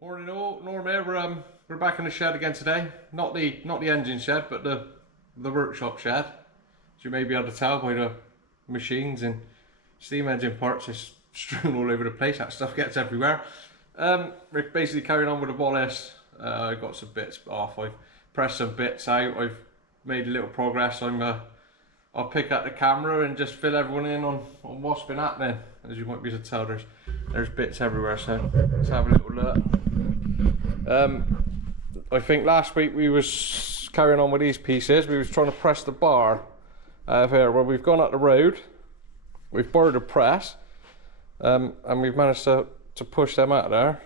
Morning all, Norm here. We're back in the shed again today. Not the engine shed, but the workshop shed. As you may be able to tell by the machines and steam engine parts is strewn all over the place. That stuff gets everywhere. We're basically carrying on with the bolus. I got some bits off. I've pressed some bits out. I've made a little progress. I'll pick up the camera and just fill everyone in on what's been happening. As you might be able to tell, there's bits everywhere. So let's have a little look. I think last week we was carrying on with these pieces. We was trying to press the bar out of here. Well, we've gone up the road, we've borrowed a press, and we've managed to push them out of there.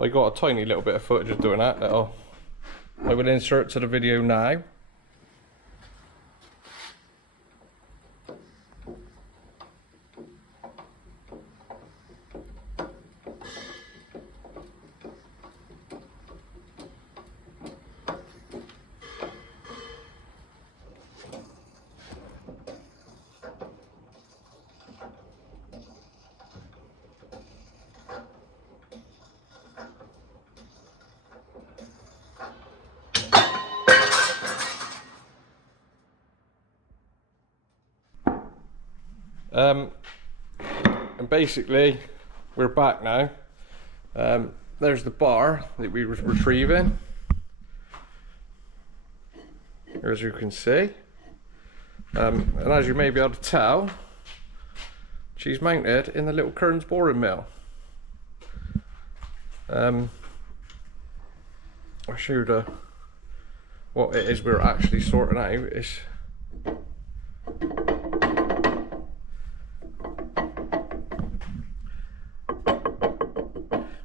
I got a tiny little bit of footage of doing that I will insert to the video now. And basically we're back now. There's the bar that we were retrieving, as you can see, and as you may be able to tell, she's mounted in the little Kearns boring mill. I'll show you what it is we're actually sorting out.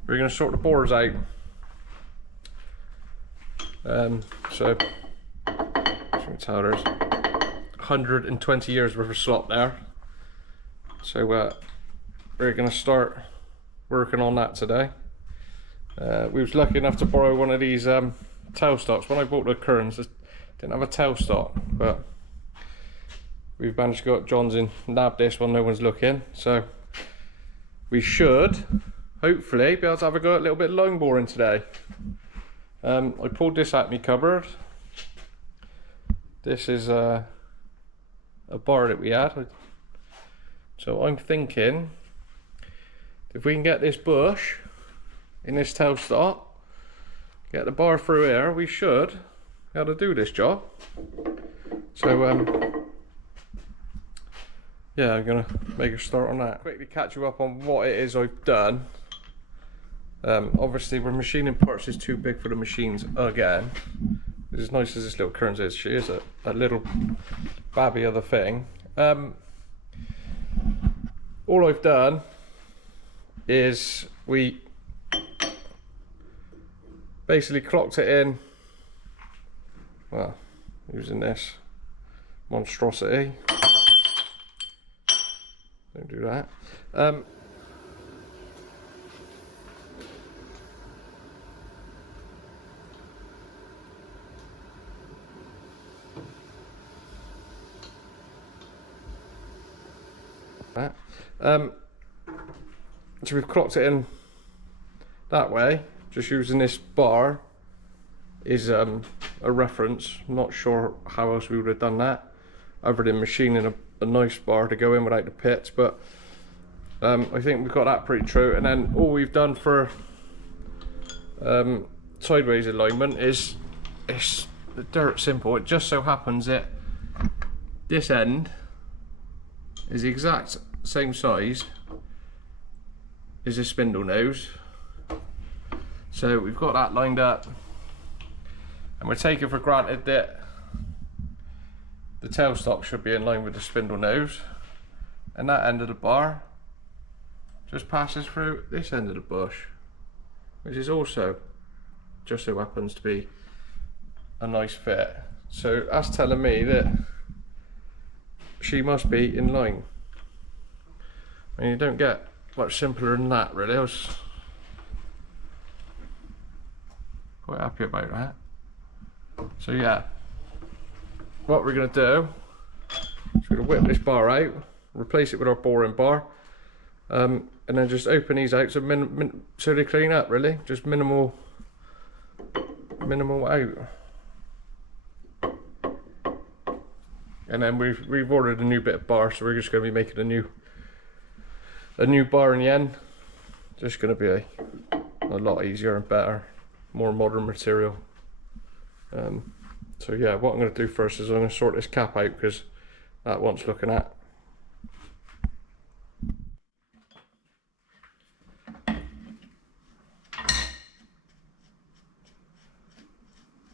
We're going to sort the bores out. So you can tell there's 120 years worth of slop there. So we're going to start working on that today. We was lucky enough to borrow one of these tailstocks. When I bought the Kearns, it didn't have a tailstock, but we've managed to go up John's and nab this when no one's looking. So we should hopefully be able to have a go at a little bit of line boring today. I pulled this out of my cupboard. This is a bar that we had. So I'm thinking if we can get this bush in this tailstock, get the bar through here, we should be able to do this job. So yeah, I'm gonna make a start on that. Quickly catch you up on what it is I've done. Obviously we're machining parts is too big for the machines again. As nice as this little Kearns is, she is a little babby of the thing. All I've done is we basically clocked it in, well, using this monstrosity. Don't do that. So we've clocked it in that way, just using this bar is a reference. I'm not sure how else we would have done that other than machining a nice bar to go in without the pits, but I think we've got that pretty true. And then all we've done for sideways alignment is it's dirt simple. It just so happens that this end is the exact same size as the spindle nose, so we've got that lined up, and we're taking for granted that the tailstock should be in line with the spindle nose, and that end of the bar just passes through this end of the bush, which is also just so happens to be a nice fit. So that's telling me that she must be in line. I mean, you don't get much simpler than that, really. I was quite happy about that. So yeah, what we're going to do is we're going to whip this bar out, replace it with our boring bar. and then just open these out so they clean up, really. Just minimal out. And then we've ordered a new bit of bar, so we're just going to be making a new bar in the end. Just going to be a lot easier and better, more modern material. So yeah, what I'm going to do first is I'm going to sort this cap out, because that wants looking at.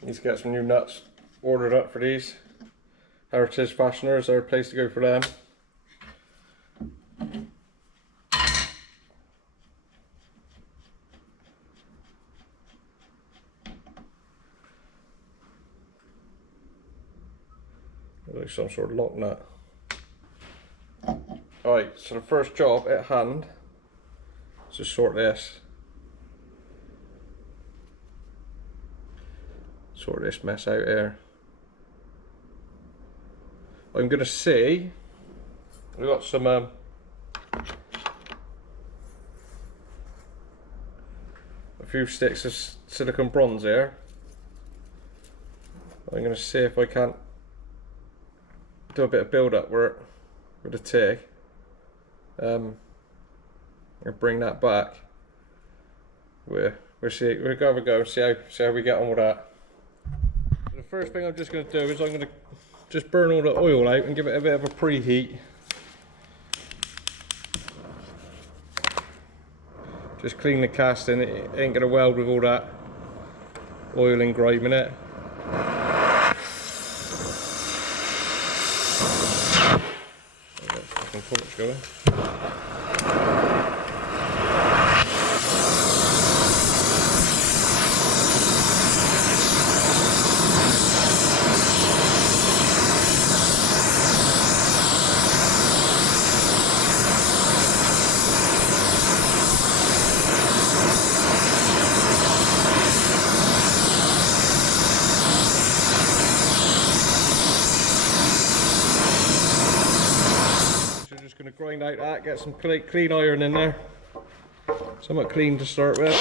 Need to get some new nuts ordered up for these. Heritage Fasteners are a place to go for them. Like some sort of lock nut. Alright, so the first job at hand is to sort this. Sort this mess out here. I'm gonna see, we've got some a few sticks of silicone bronze here. I'm gonna see if I can't do a bit of build-up work with a TIG. And bring that back. We'll go and see how we get on with that. So the first thing I'm just going to do is I'm going to just burn all the oil out and give it a bit of a preheat. Just clean the casting. It ain't going to weld with all that oil and grime in it. Going. Going to grind out that, get some clean iron in there, somewhat clean to start with.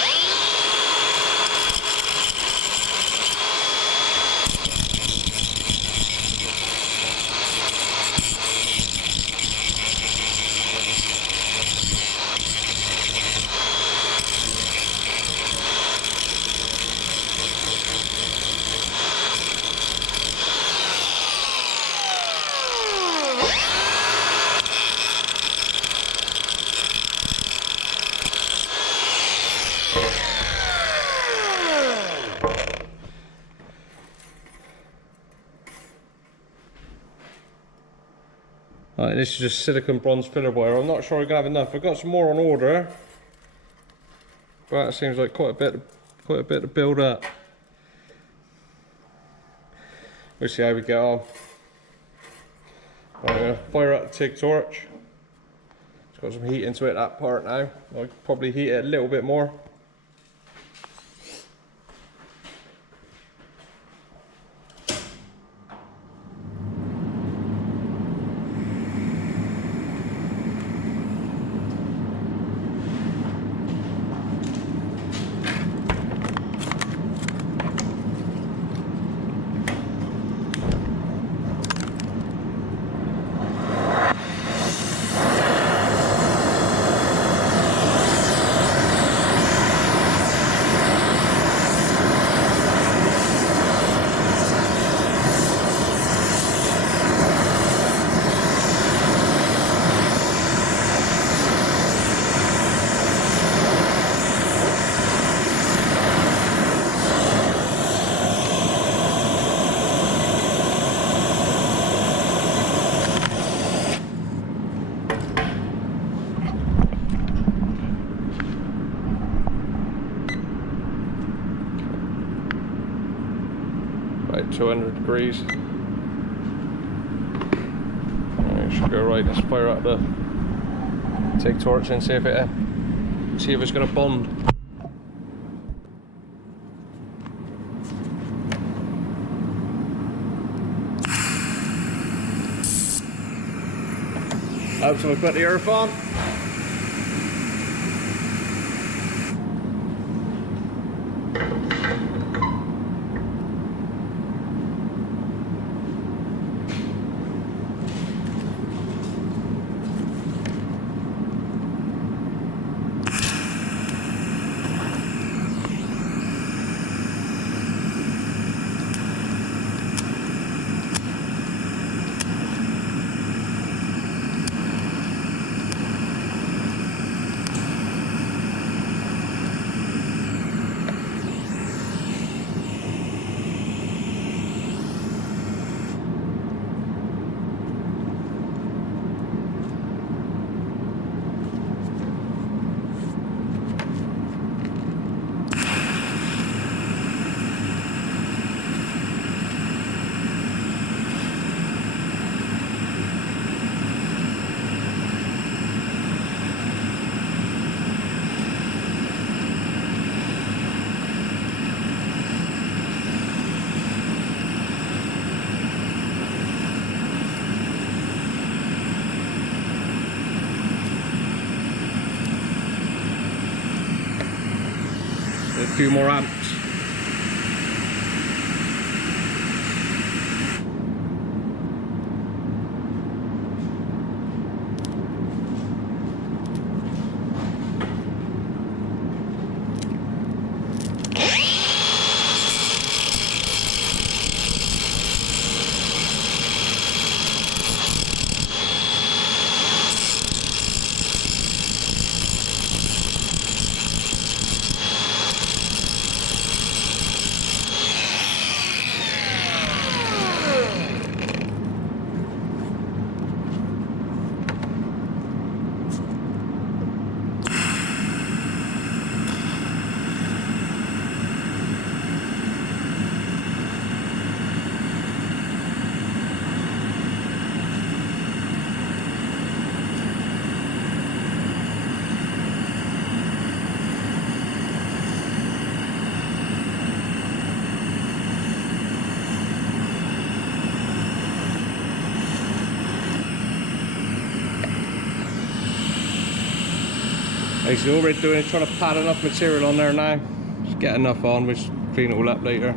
Right, this is just silicone bronze filler wire. I'm not sure I'm gonna have enough. I've got some more on order, but it seems like quite a bit to build up. We'll see how we get on. I'm gonna fire up the TIG torch. It's got some heat into it, that part now. I'll probably heat it a little bit more. About 200 degrees. Right, should go right. Let's fire up the TIG torch and see if it's going to bond. So I've got the earth on. A few more amps. Basically all we're doing is trying to pad enough material on there now. Just get enough on, we'll clean it all up later.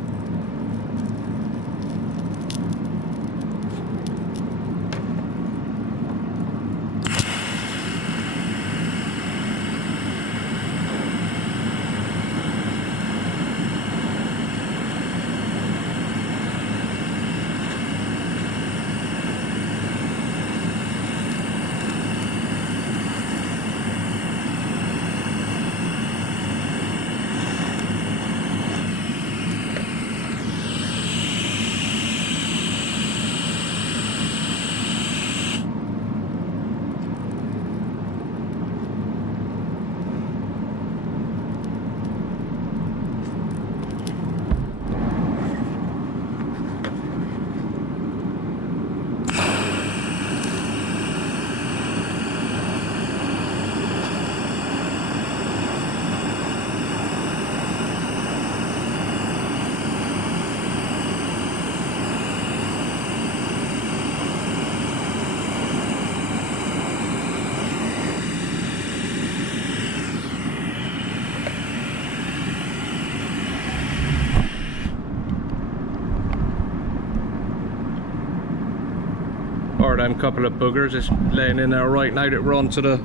Or them couple of boogers is laying in there right now that we're onto the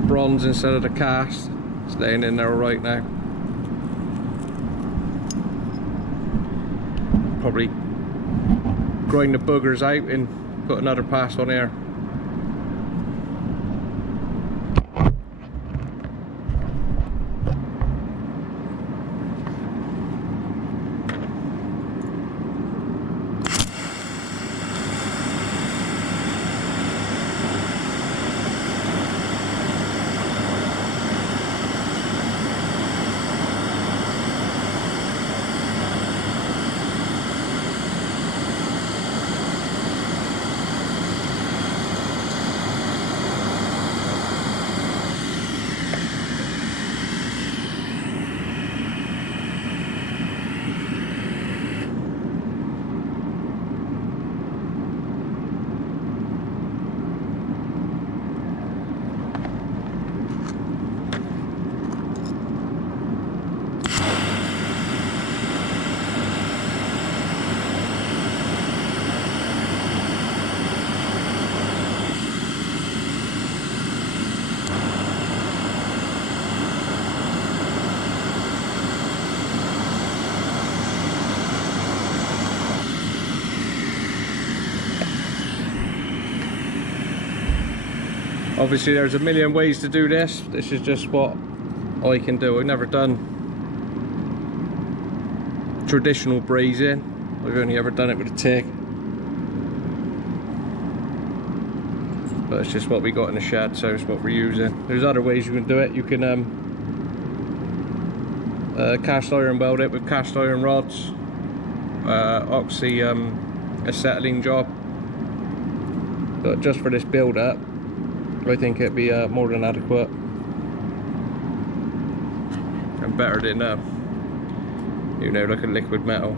bronze instead of the cast. It's laying in there right now. Probably grind the boogers out and put another pass on here. Obviously there's a million ways to do this. This is just what I can do. I've never done traditional brazing. I've only ever done it with a TIG. But it's just what we got in the shed, so it's what we're using. There's other ways you can do it. You can cast iron weld it with cast iron rods, oxy acetylene job. But just for this build up, I think it'd be more than adequate and better than you know, like a liquid metal.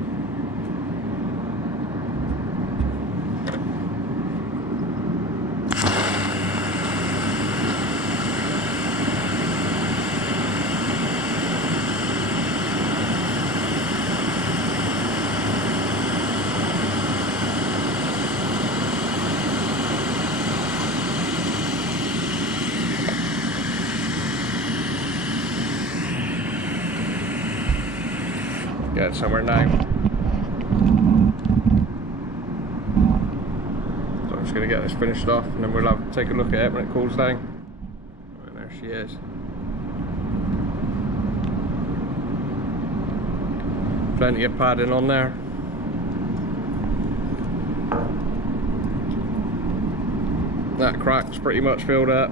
Get somewhere now. So I'm just going to get this finished off and then we'll take a look at it when it cools down. Right, there she is. Plenty of padding on there. That crack's pretty much filled up.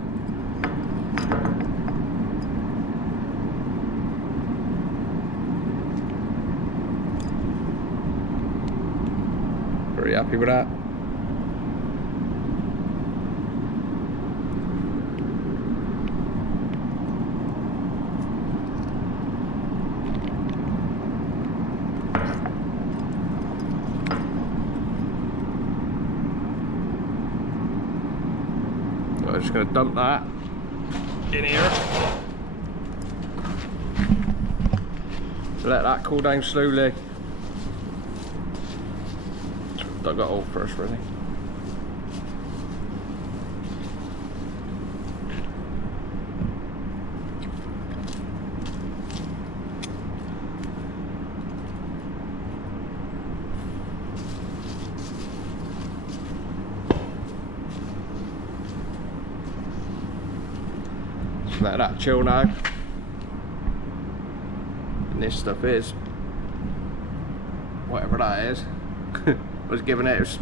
Pretty happy with that. So I'm just going to dump that in here. Let that cool down slowly. Dug that hole first, really. Just let that chill now. And this stuff is whatever that is. Was given it was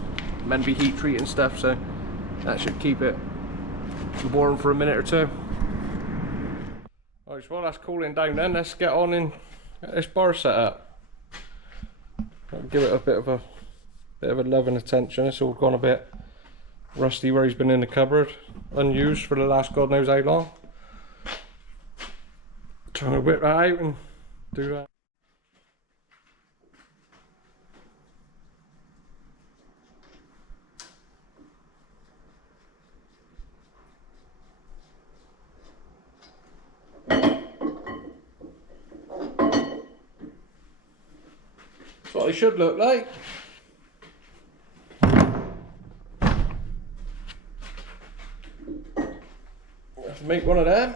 meant to be heat treating stuff, so that should keep it warm for a minute or two. Alright, so while that's cooling down then, let's get on and get this bar set up. I'll give it a bit of a love and attention. It's all gone a bit rusty where he's been in the cupboard, unused for the last God knows how long. Trying to whip that out and do that. That's what they should look like. We'll have to make one of them.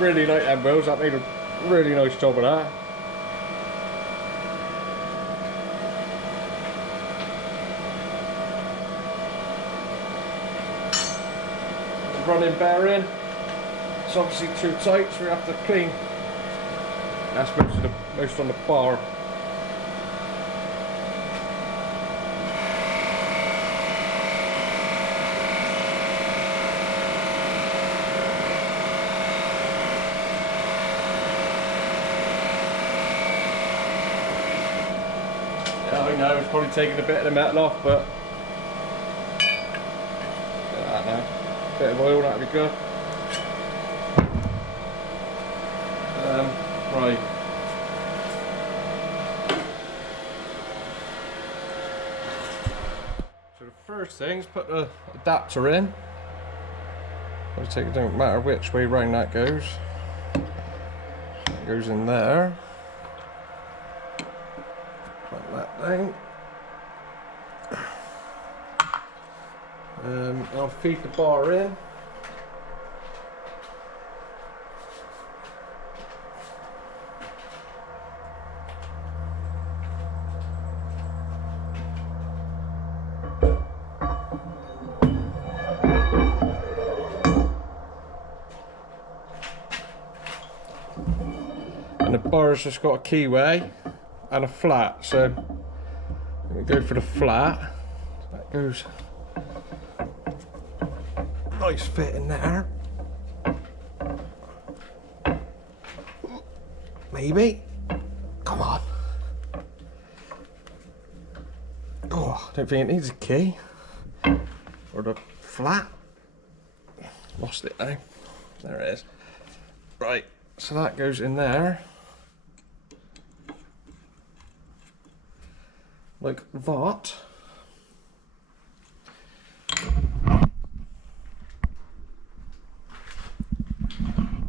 Really like them wheels, that made a really nice job of that. The running bearing, it's obviously too tight, so we have to clean. That's most on the bar. I know it's probably taking a bit of the metal off, but look at that now. Bit of oil, that'd be good. Right. So the first thing is put the adapter in. It don't matter which way round that goes. goes in there. Like that down. I'll feed the bar in. And the bar's just got a keyway and a flat, so let me go for the flat. That goes nice fit in there. Maybe. Come on. Oh, I don't think it needs a key. Or the flat. Lost it now. There it is. Right, so that goes in there. Like that.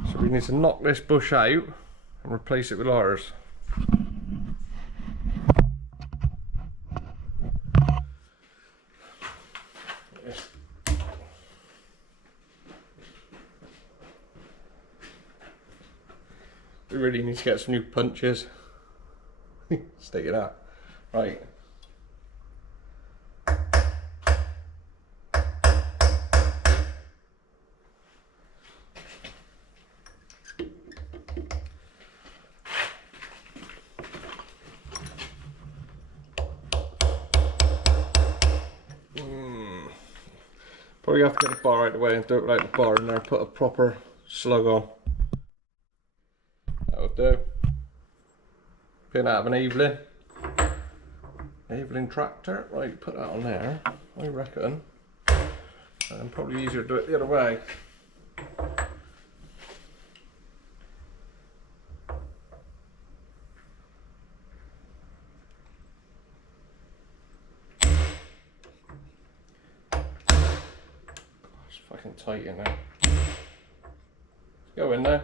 So we need to knock this bush out and replace it with ours. We really need to get some new punches. Stick it out. Right. Probably have to get the bar out of the way and do it without the bar in there and put a proper slug on. That'll do. Pin out of an Evelyn tractor. Right, put that on there, I reckon. And probably easier to do it the other way. It's fucking tight in there. Go in there.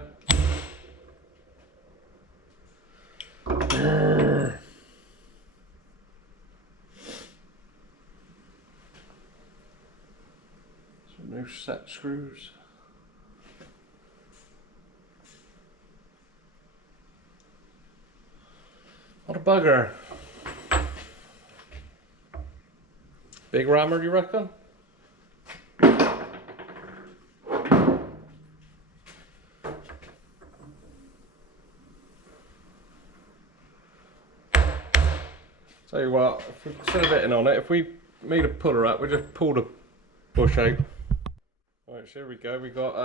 Some new set screws. What a bugger. Big rammer, do you reckon? Tell you what, if we set a bitting on it, if we made a puller up, we just pull the bush out. Right, so here we go. We got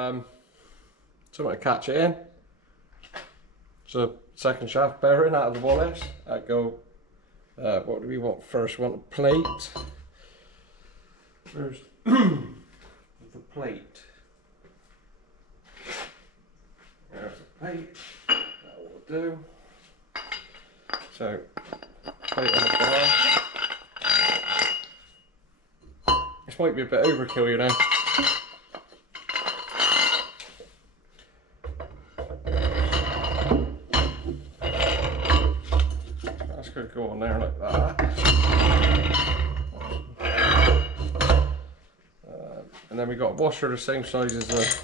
something to catch it in. So second shaft bearing out of the Wallace. That go. What do we want first? We want a plate. First, the plate. There's the plate. That will do. So. Plate on the bar. This might be a bit overkill, you know. That's going to go on there like that. And then we got a washer the same size as the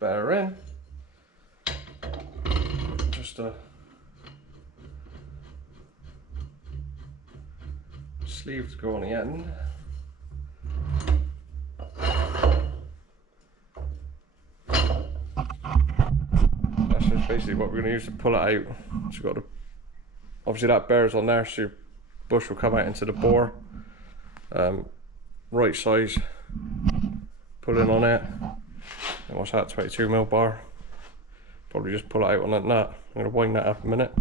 bearing. Just a sleeve to go on the end. That's just basically what we're going to use to pull it out. So you've got to, obviously that bear's on there, so your bush will come out into the bore. Right size, pull in on it. And what's that, 22mm bar? Probably just pull it out on that nut. I'm going to wind that up a minute.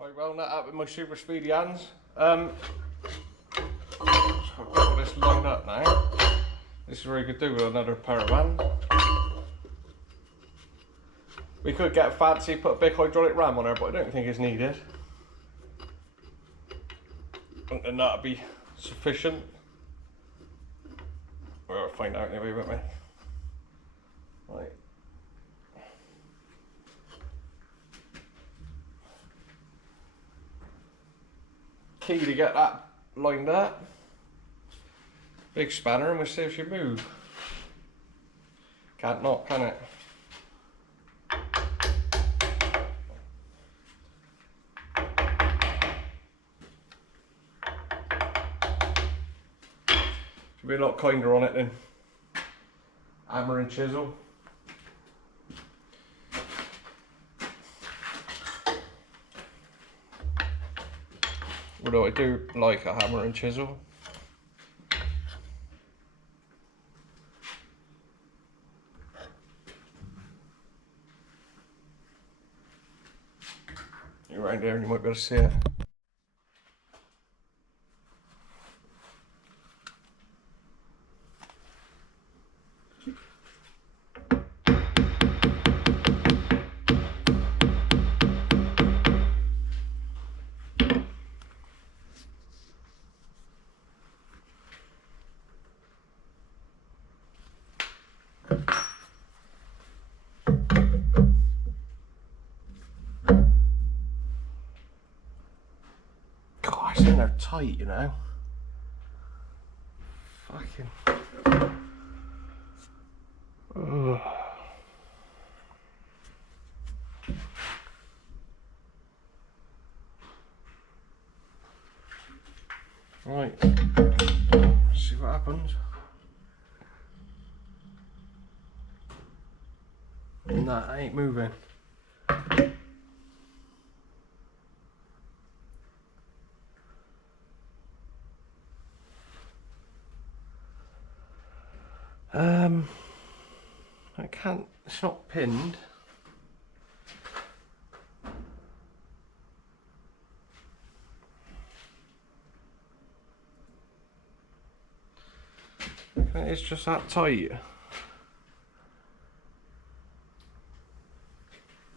Right, round that up with my super speedy hands. So I've got all this lined up now. This is what you could do with another pair of hands. We could get fancy, put a big hydraulic ram on her, but I don't think it's needed. And that'd be sufficient. We'll find out anyway, won't we? Right. Key to get that lined up. Big spanner, and we'll see if she move. Can't not, can it? Should be a lot kinder on it than hammer and chisel. Although I do like a hammer and chisel. You're around there and you might be able to see it. Gosh, they're tight, you know. Fucking. Ugh. Right. See what happens. Nah, I ain't moving. I can't, it's not pinned. Okay, it's just that tight.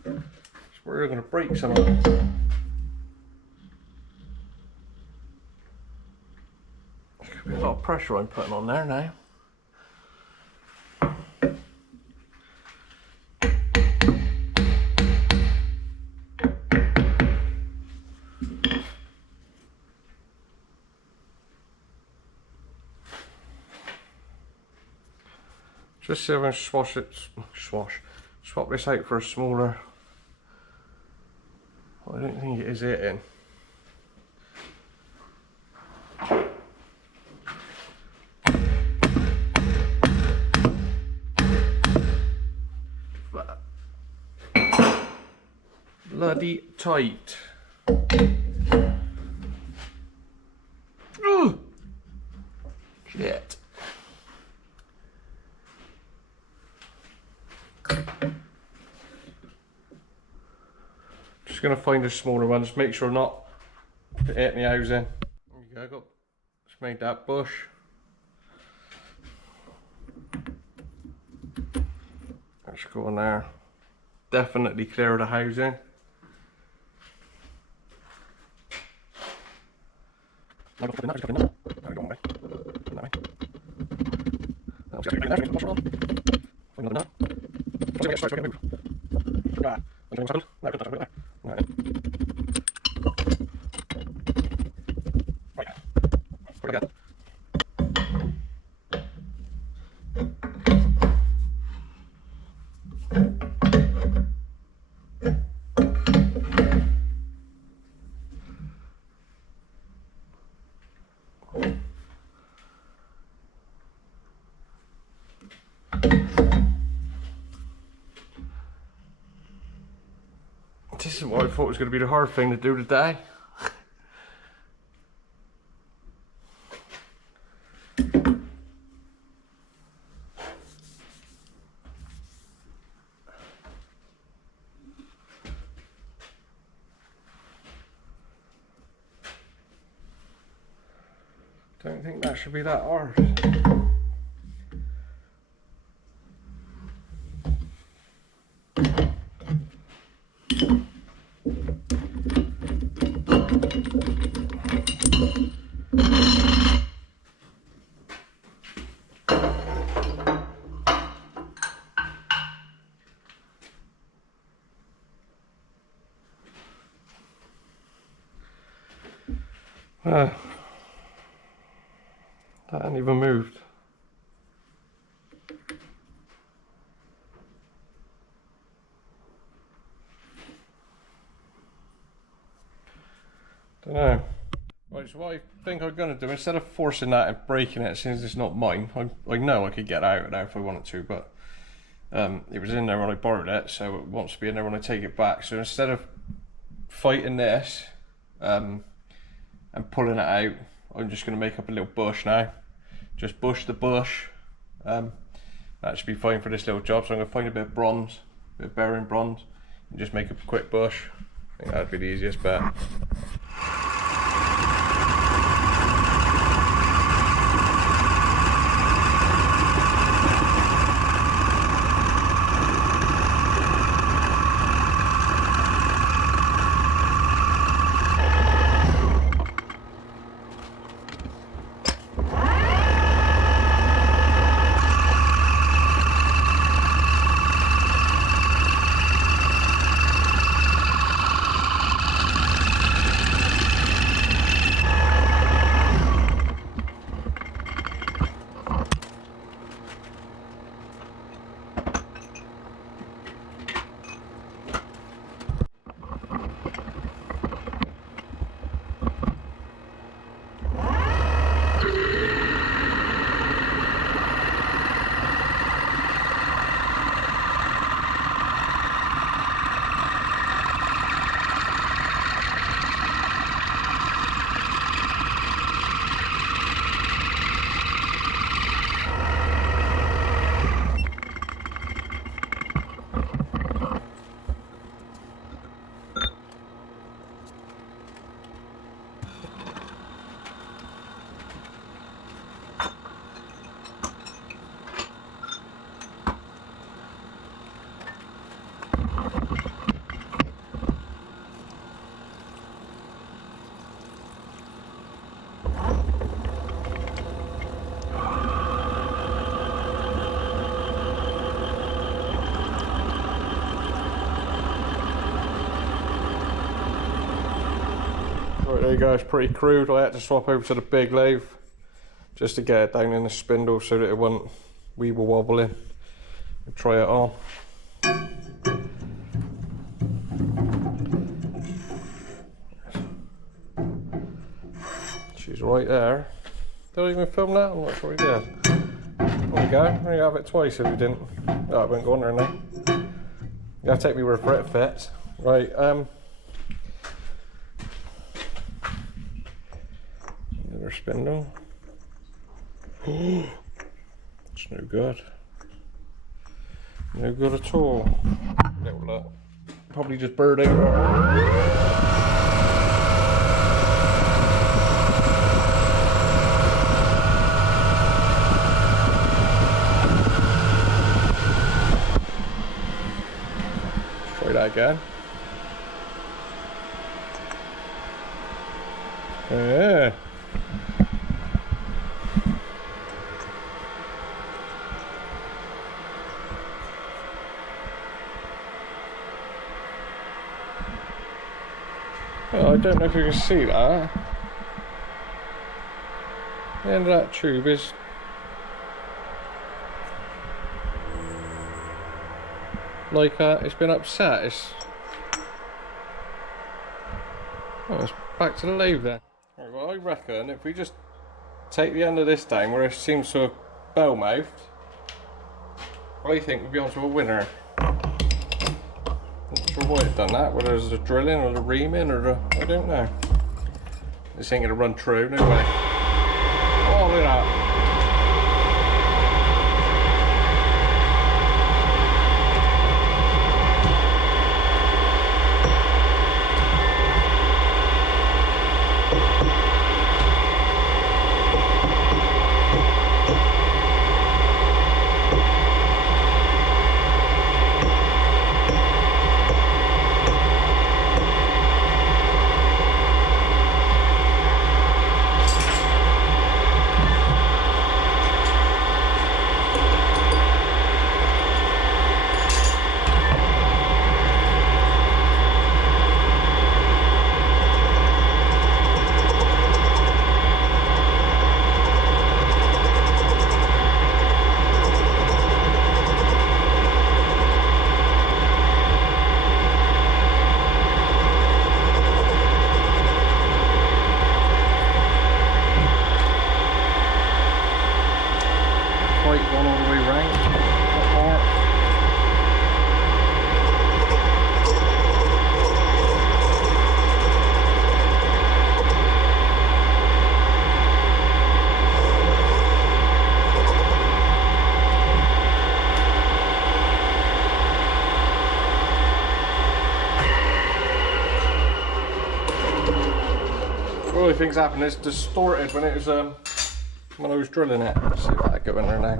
It's where you're going to break some of it. There's going to be a lot of pressure I'm putting on there now. Just see if I can swap this out for a smaller. I don't think it is hitting. But bloody tight. Oh, shit. Just gonna find a smaller one, just make sure not to hit my housing. There you go, just made that bush. Let's go on there. Definitely clear the housing. This is what I thought was going to be the hard thing to do today. Don't think that should be that hard. That hasn't even moved. Don't know. Right, so what I think I'm going to do, instead of forcing that and breaking it since it's not mine, I know I could get out of there if I wanted to, but it was in there when I borrowed it, so it wants to be in there when I take it back. So instead of fighting this and pulling it out, I'm just going to make up a little bush now. Just bush the bush. That should be fine for this little job. So I'm going to find a bit of bronze, a bit of bearing bronze, and just make a quick bush. I think that'd be the easiest bet. There you go, it's pretty crude. I had to swap over to the big lathe just to get it down in the spindle so that it won't weeble wobbling. We'll try it on. She's right there. Did I even film that? I'm not sure we did. There we go. We have it twice if we didn't. Oh, it won't go on there now. You gotta take me where it fits. Right, another spindle. It's no good. No good at all. Little look. Probably just burred out. Try that again. Yeah. Well, I don't know if you can see that. The end of that tube is like it's been upset. It's back to the lathe then. Right, well, I reckon if we just take the end of this down where it seems to have bell mouthed, I think we'll be on to a winner. Not sure why it's done that, whether it's the drilling or the reaming or the, I don't know. This ain't gonna run true, no way. Oh, look at that. What I think's happened is distorted when it was when I was drilling it. Let's see if I go in there now.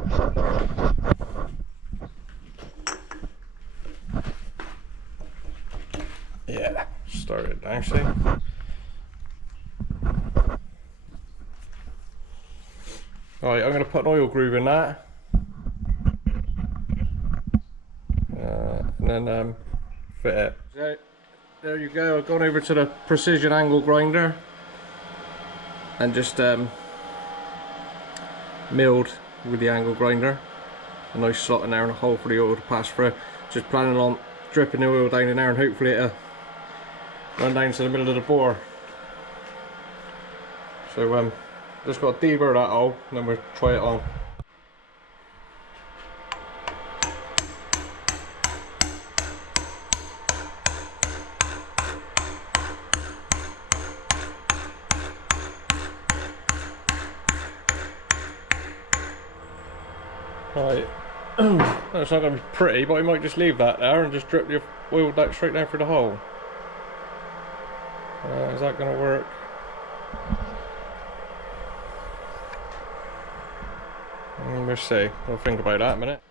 Yeah, started now, see? Right, I'm going to put an oil groove in that. And then fit it. So, there you go, I've gone over to the precision angle grinder and just milled with the angle grinder. A nice slot in there and a hole for the oil to pass through. Just planning on dripping the oil down in there and hopefully it'll run down to the middle of the bore. So just got to deburr that hole and then we'll try it on. Right, that's not going to be pretty, but I might just leave that there and just drip the oil straight down through the hole. Is that going to work? We'll see. I'll think about that in a minute.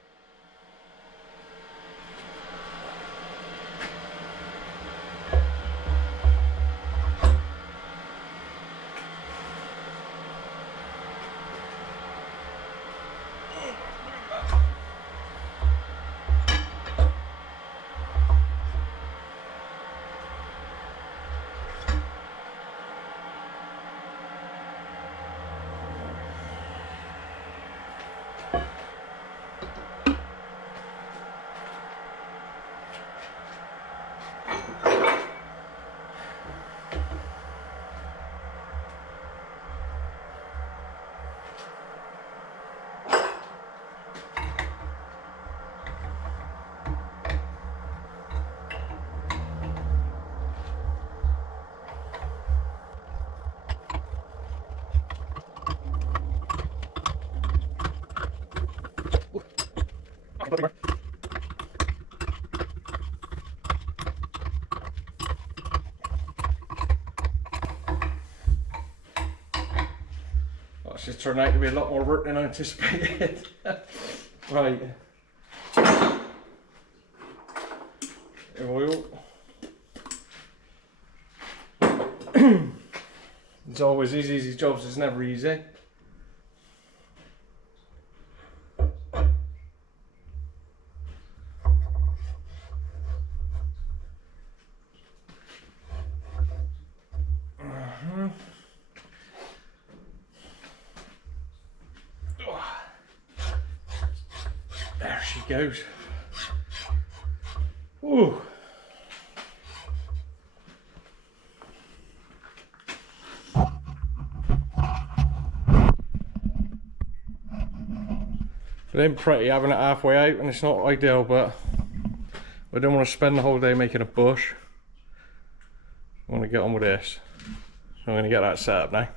That's just turned out to be a lot more work than I anticipated. Right. Oil. It's always these jobs is never easy. There she goes. Ooh. It ain't pretty having it halfway out and it's not ideal, but I don't want to spend the whole day making a bush. I want to get on with this. So I'm going to get that set up now.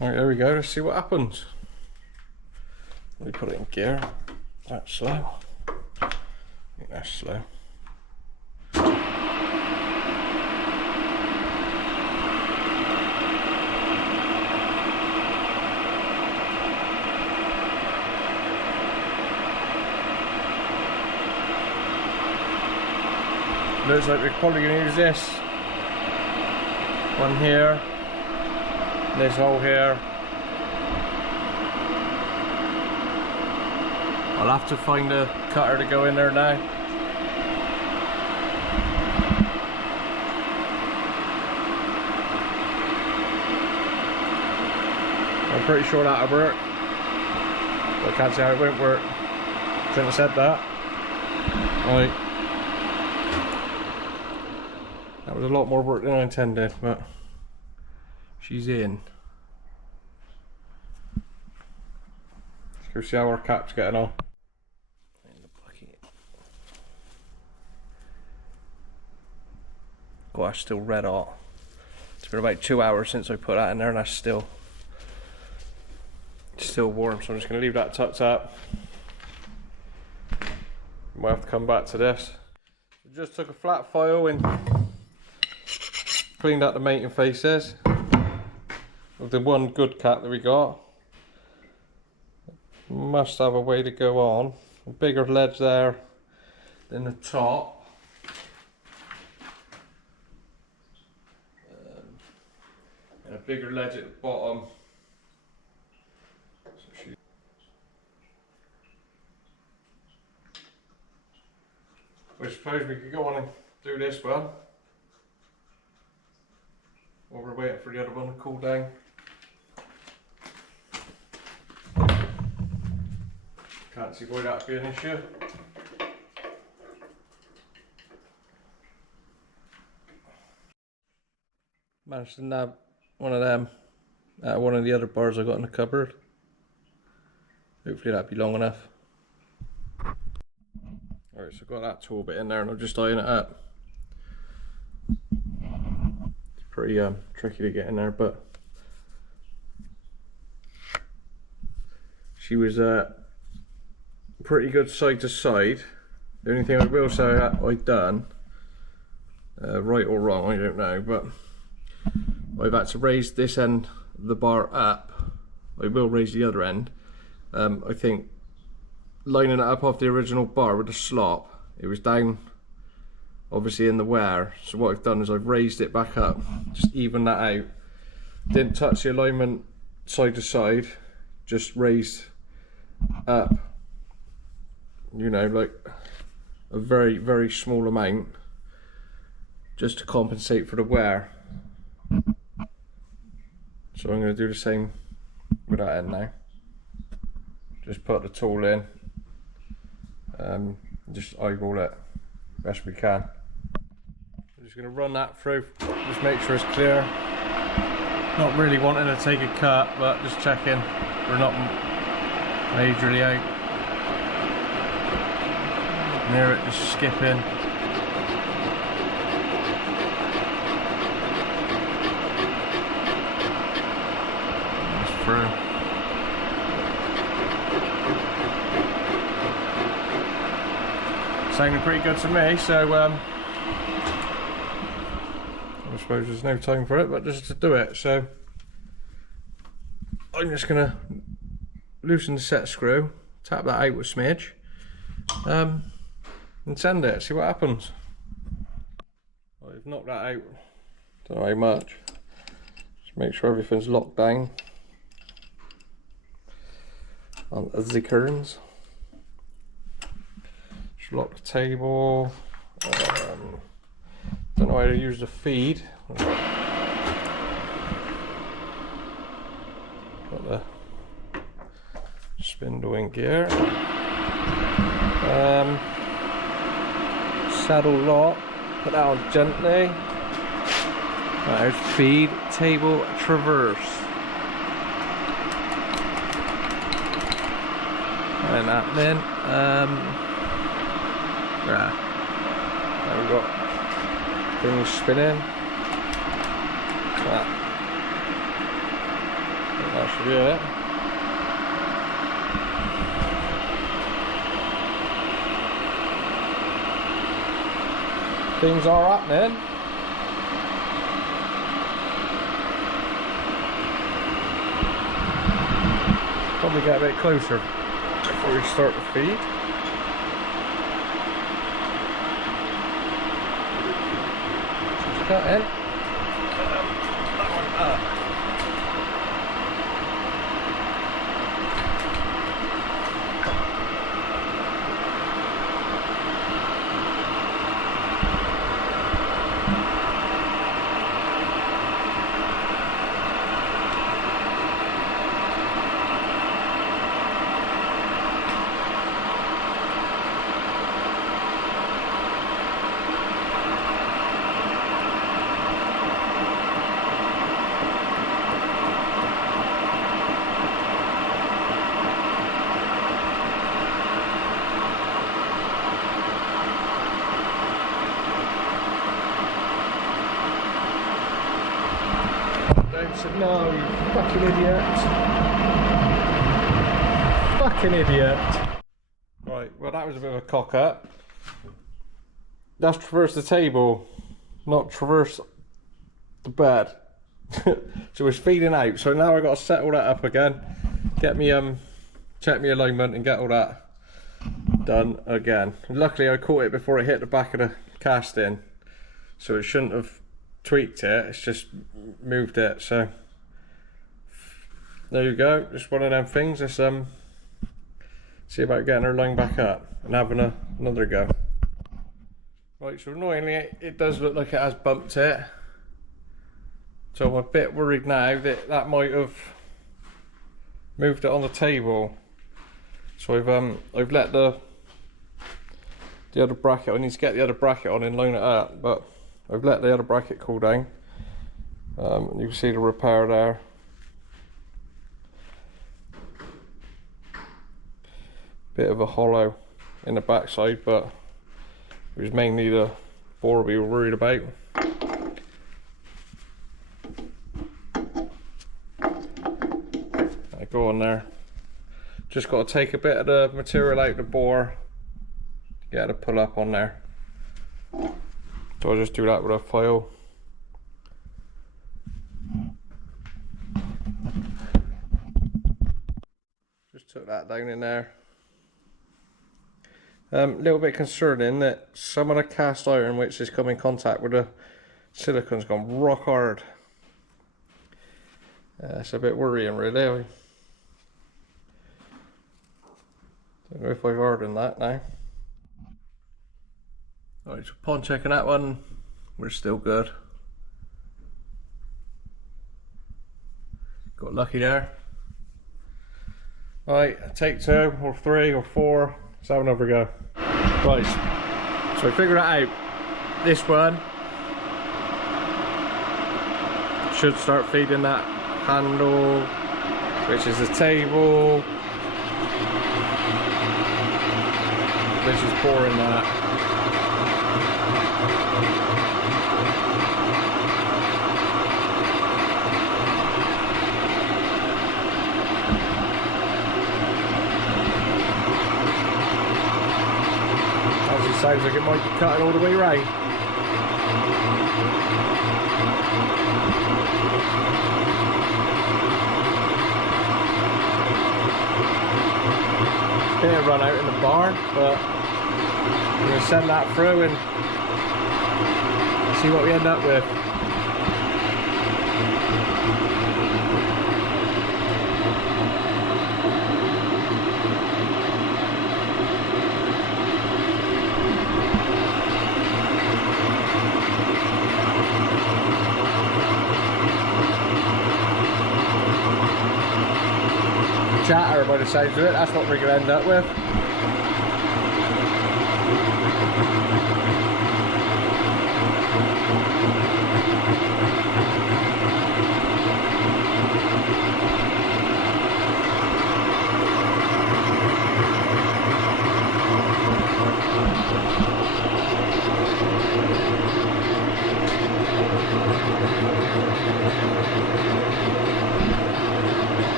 Alright, there we go, let's see what happens. Let me put it in gear. That's slow. I think that's slow. Looks like we're probably going to use this one here, this hole here. I'll have to find a cutter to go in there now. I'm pretty sure that'll work, but I can't see how it won't work. Shouldn't have said that. Right. That was a lot more work than I intended, but she's in. Let's go see how our cap's getting on. In the bucket. Oh, that's still red hot. It's been about 2 hours since I put that in there and that's still warm, so I'm just going to leave that tucked up. Might have to come back to this. I just took a flat file and cleaned out the mating faces. of the one good cat that we got. Must have a way to go on. A bigger ledge there than the top. And a bigger ledge at the bottom. I suppose we could go on and do this one while we're waiting for the other one to cool down. Can't see why that'd be an issue. Managed to nab one of them out of one of the other bars I got in the cupboard. Hopefully that'll be long enough. Alright, so I've got that tool bit in there and I'm just eyeing it up. It's pretty tricky to get in there, but she was pretty good side to side. The only thing I will say I've done, right or wrong, I don't know, but I've had to raise this end of the bar up. I will raise the other end. I think lining it up off the original bar with the slop, it was down obviously in the wear, so what I've done is I've raised it back up, just even that out. Didn't touch the alignment side to side, just raised up, you know, like a very, very small amount just to compensate for the wear. So I'm going to do the same with that end now. Just put the tool in, just eyeball it best we can. I'm just going to run that through, just make sure it's clear. Not really wanting to take a cut, but just checking we're not majorly out. Near it, just skipping. Just through. Sounding pretty good to me, so I suppose there's no time for it, but just to do it. So I'm just gonna loosen the set screw, tap that out with a smidge, and send it, see what happens. I've knocked that out, don't know how much. Just make sure everything's locked down on the kearns. Lock the table. Don't know how to use the feed. Got the spindle in gear. Saddle lock. Put that on gently. There's feed, table, traverse. And that then. Right. Now we've got things spinning. That should be it. Things are happening. Probably get a bit closer before we start the feed. Cut in. That one up. No, you fucking idiot. Fucking idiot. Right, well that was a bit of a cock up. That's traverse the table, not traverse the bed. So it's feeding out. So now I got to set all that up again, get me check me alignment and get all that done again. Luckily I caught it before it hit the back of the casting, so it shouldn't have tweaked it, it's just moved it. So there you go, just one of them things. Let's see about getting her line back up and having another go. Right, so annoyingly it does look like it has bumped it, so I'm a bit worried now that that might have moved it on the table. So I've let the other bracket, I need to get the other bracket on and line it up, but I've let the other bracket cool down. You can see the repair there. Bit of a hollow in the backside, but it was mainly the bore we were worried about. I go on there. Just got to take a bit of the material out the bore to get it to pull up on there. So I'll just do that with a file. Just took that down in there. A little bit concerning that some of the cast iron which has come in contact with the silicone's gone rock hard. It's a bit worrying really. Don't know if I've hardened that now. Alright, so upon checking that one, we're still good. Got lucky there. Alright, take 2 or 3 or 4. Let's have another go. Right, so I figured it out. This one should start feeding that handle, which is the table, which is boring that. Sounds like it might be cutting all the way round. Bit of run out in the bar, but I'm going to send that through and see what we end up with. Chatter by the sounds of it, that's what we're going to end up with.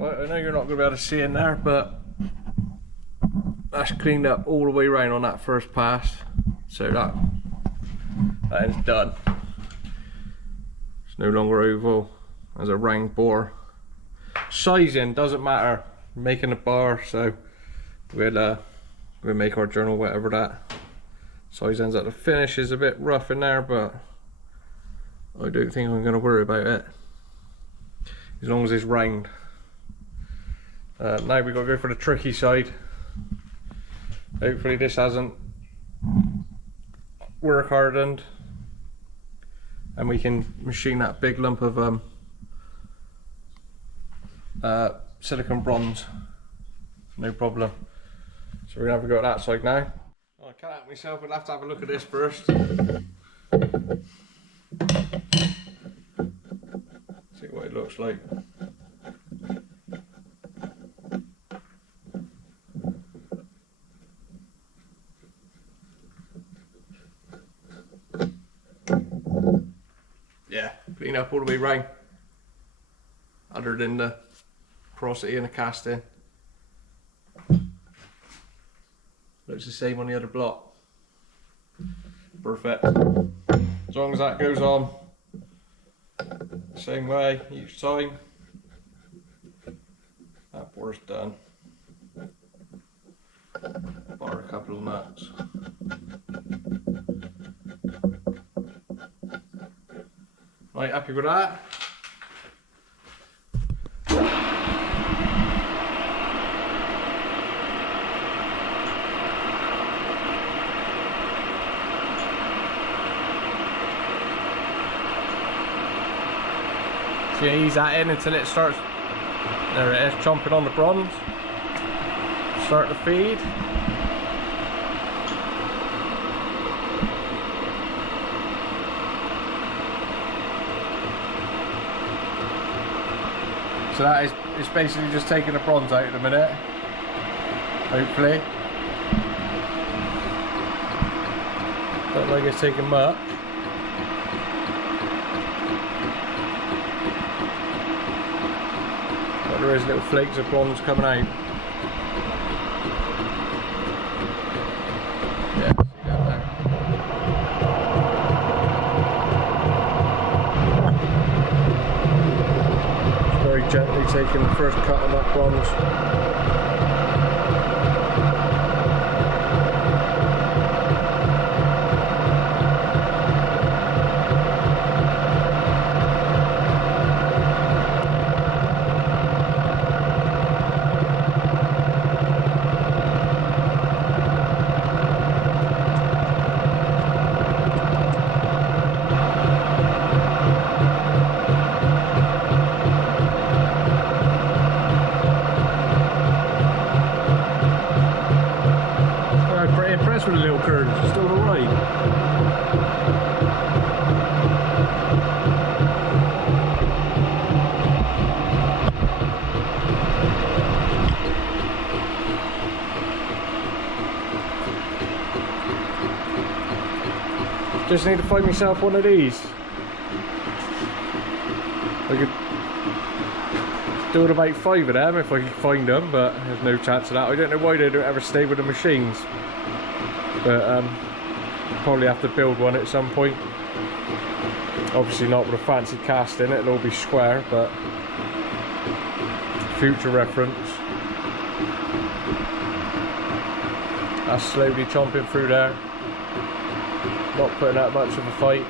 Right, I know you're not going to be able to see in there, but that's cleaned up all the way around on that first pass, so that is done. It's no longer oval as a round bore. Sizing doesn't matter, I'm making a bar, so we'll make our journal whatever that size ends up. The finish is a bit rough in there, but I don't think I'm going to worry about it as long as it's round. Now we've got to go for the tricky side. Hopefully this hasn't work hardened, and we can machine that big lump of silicon bronze, no problem. So we're gonna have a go at that side now. I can't help myself, I'll have to have a look at this first. See what it looks like. Yeah, clean up all the way round, other than the porosity in the casting. Looks the same on the other block. Perfect. As long as that goes on the same way each time, that bore's done. Bar a couple of nuts. Right, happy with that? So you ease that in until it starts, there it is, chomping on the bronze. Start to feed. So that is, it's basically just taking the bronze out in a minute, hopefully. Don't like it's taking much. But there is little flakes of bronze coming out. Yeah, see that there. Very gently taking the first cut on that bronze. With the little kearns, it's still alright. Just need to find myself one of these. I could do it about 5 of them if I could find them, but there's no chance of that. I don't know why they don't ever stay with the machines. But probably have to build one at some point. Obviously not with a fancy casting, it'll all be square, but future reference. That's slowly chomping through there. Not putting out much of a fight.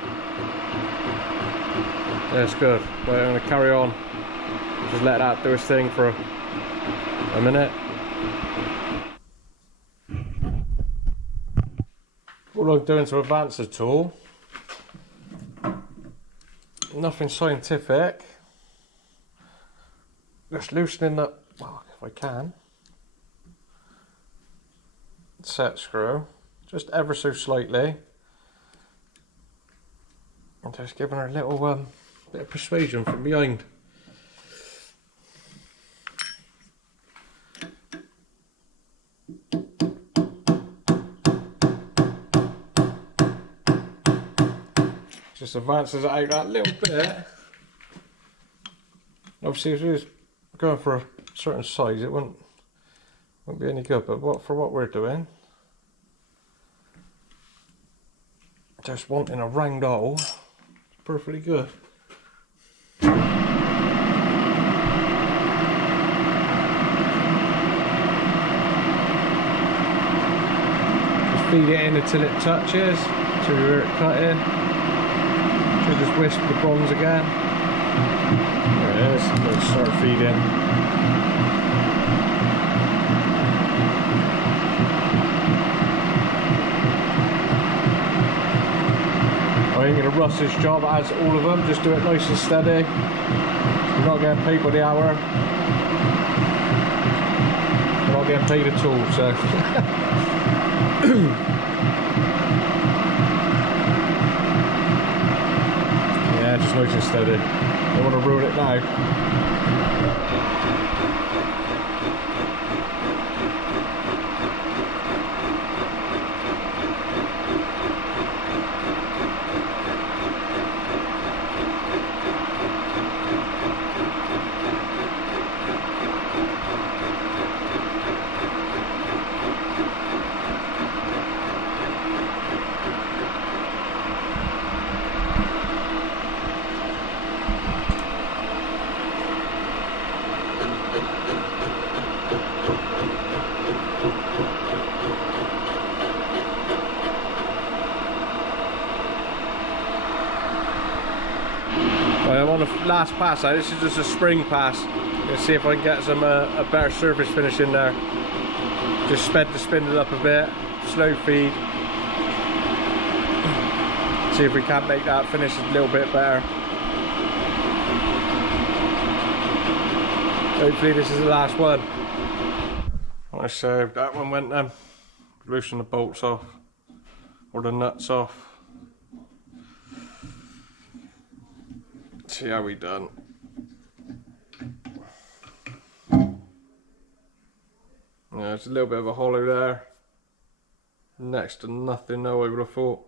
That's good. But I'm going to carry on. Just let that do its thing for a minute. All I'm doing to advance the tool, nothing scientific, just loosening the, well, if I can, set screw, just ever so slightly, and just giving her a little bit of persuasion from behind. Just advances it out that little bit. Obviously if we was going for a certain size it wouldn't be any good, but for what we're doing, just wanting a round hole, it's perfectly good. Just feed it in until it touches, to where it cut in. Just wisp the bronze again. There it is. Let's start feeding. ain't gonna rush this job as all of them, just do it nice and steady. We're not getting paid by the hour. We're not getting paid at all, so. Yeah, just nice and steady. Don't want to ruin it now. I'm on the last pass now. This is just a spring pass. Let's see if I can get some a better surface finish in there. Just sped the spindle up a bit, slow feed. See if we can't make that finish a little bit better. Hopefully this is the last one. Like I said, that one went loosen the bolts off or the nuts off. See how we done. Yeah, there's a little bit of a hollow there. Next to nothing though, I would have thought.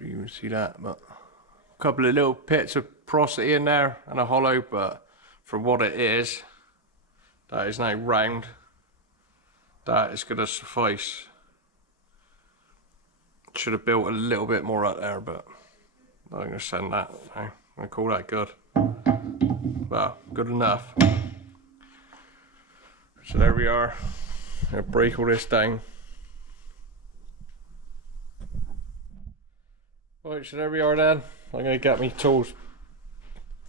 If you can see that, but a couple of little pits of porosity in there and a hollow, but for what it is, that is now round. That is gonna suffice. Should have built a little bit more up there, but I'm going to send that. I'm going to call that good. Well, good enough. So there we are. I'm going to break all this down. Right, so there we are then. I'm going to get my tools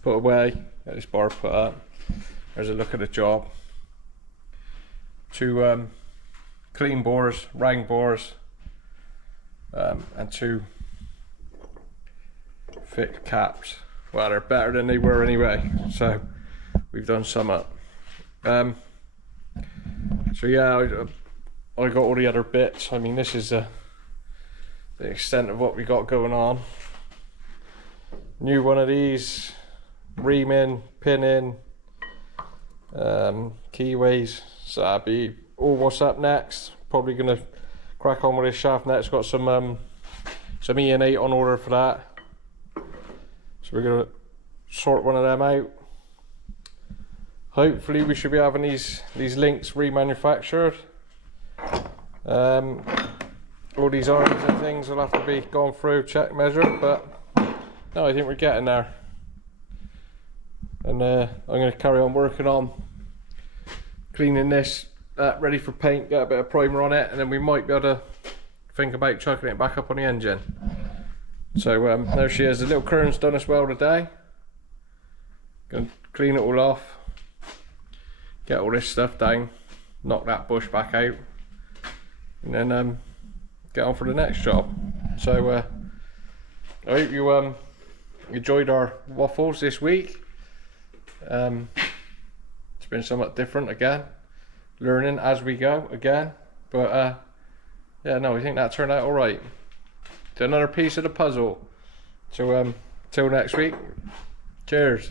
put away, get this bar put up. There's a look at the job. 2 clean bores, round bores. And 2 thick caps. Well, they're better than they were anyway, so we've done some up. So yeah, I got all the other bits. I mean, this is the extent of what we got going on. New one of these, reaming, pinning, keyways. So that'll be all what's up next. Probably gonna crack on with this shaft net. It's got some E&8 on order for that, so we're gonna sort one of them out. Hopefully we should be having these links remanufactured. All these arms and things will have to be gone through, check, measured, but no, I think we're getting there. And I'm going to carry on working on cleaning this ready for paint, get a bit of primer on it, and then we might be able to think about chucking it back up on the engine. So there she is. The little kearns done as well today. Gonna clean it all off, get all this stuff down, knock that bush back out, and then get on for the next job. So I hope you enjoyed our waffles this week. It's been somewhat different again, learning as we go again, but yeah, no, I think that turned out all right. It's another piece of the puzzle. So till next week, cheers.